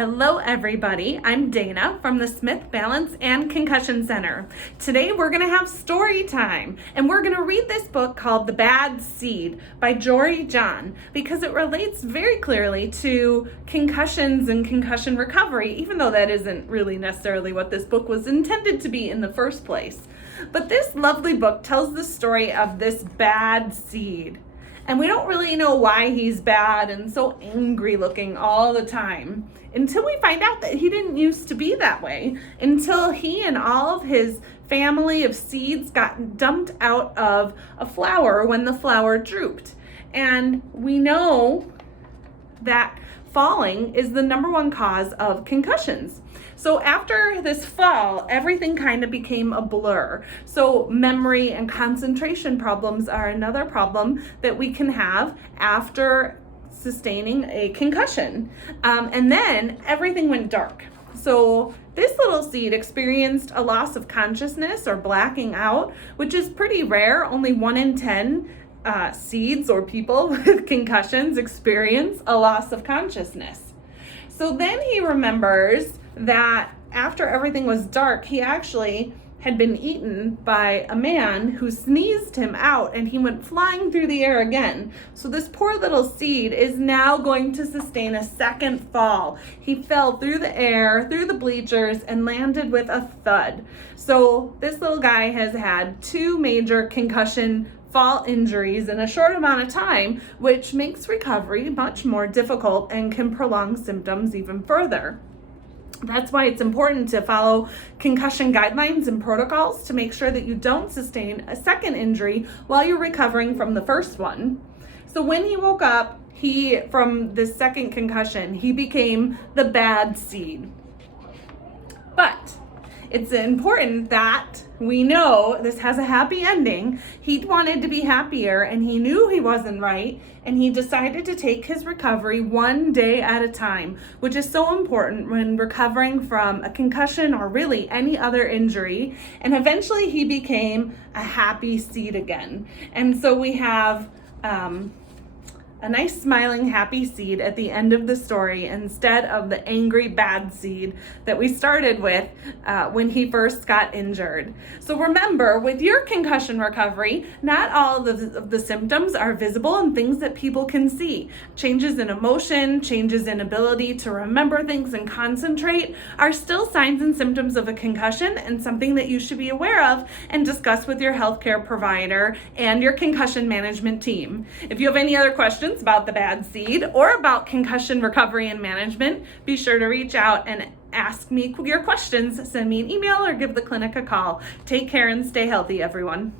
Hello everybody, I'm Dana from the Smith Balance and Concussion Center. Today we're going to have story time and we're going to read this book called The Bad Seed by Jory John because it relates very clearly to concussions and concussion recovery, even though that isn't really necessarily what this book was intended to be in the first place. But this lovely book tells the story of this bad seed. And we don't really know why he's bad and so angry looking all the time until we find out that he didn't used to be that way, until he and all of his family of seeds got dumped out of a flower when the flower drooped. And we know that falling is the number one cause of concussions. So after this fall, everything kind of became a blur. So memory and concentration problems are another problem that we can have after sustaining a concussion. And then everything went dark. So this little seed experienced a loss of consciousness or blacking out, which is pretty rare. Only 1 in 10 seeds or people with concussions experience a loss of consciousness. So then he remembers that after everything was dark, he actually had been eaten by a man who sneezed him out and he went flying through the air again. So this poor little seed is now going to sustain a second fall. He fell through the air, through the bleachers, and landed with a thud. So this little guy has had 2 major concussion fall injuries in a short amount of time, which makes recovery much more difficult and can prolong symptoms even further. That's why it's important to follow concussion guidelines and protocols to make sure that you don't sustain a second injury while you're recovering from the first one. So when he woke up, from the second concussion, he became the bad seed. But it's important that we know this has a happy ending. He wanted to be happier and he knew he wasn't right, and he decided to take his recovery one day at a time, which is so important when recovering from a concussion or really any other injury. And eventually he became a happy seed again. And so we have a nice smiling happy seed at the end of the story instead of the angry bad seed that we started with when he first got injured. So remember, with your concussion recovery, not all of the symptoms are visible and things that people can see. Changes in emotion, changes in ability to remember things and concentrate are still signs and symptoms of a concussion and something that you should be aware of and discuss with your healthcare provider and your concussion management team. If you have any other questions about the bad seed or about concussion recovery and management, be sure to reach out and ask me your questions. Send me an email or give the clinic a call. Take care and stay healthy, everyone.